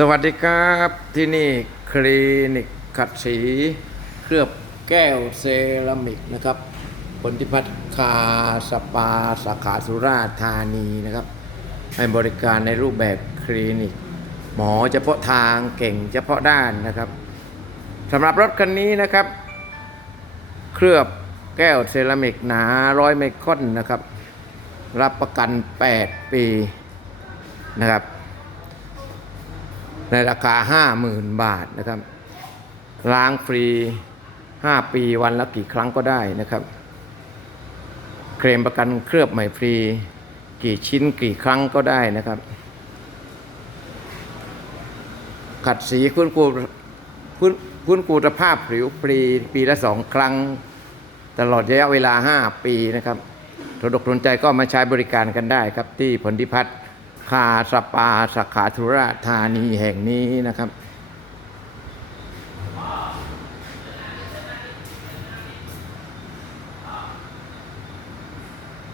สวัสดีครับที่นี่คลินิกขัดสีเคลือบแก้วเซรามิกนะครับผลทิพัฒน์คาสปาสาขาสุราษฎร์ธานีนะครับ ให้บริการในรูปแบบคลินิก หมอเฉพาะทางเก่งเฉพาะด้านนะครับสำหรับรถคันนี้นะครับ เคลือบแก้วเซรามิกหนาร้อยไมครอนนะครับ รับประกัน 8 ปีนะครับ ในราคา 50,000 บาทนะครับล้างฟรี 5 ปีวันละกี่ครั้งก็ได้นะครับ เคลมประกันเคลือบใหม่ฟรี กี่ชิ้นกี่ครั้งก็ได้นะครับ ขัดสีคุณกูคุณคุณกูภาพผิวฟรี ปีละสองครั้ง ตลอดระยะเวลา 5 ปีนะครับสนอกสนใจก็มาใช้บริการกันได้ครับที่ผลทิพัฒน์ คาสปาสาขาธุระธานีแห่งนี้นะครับ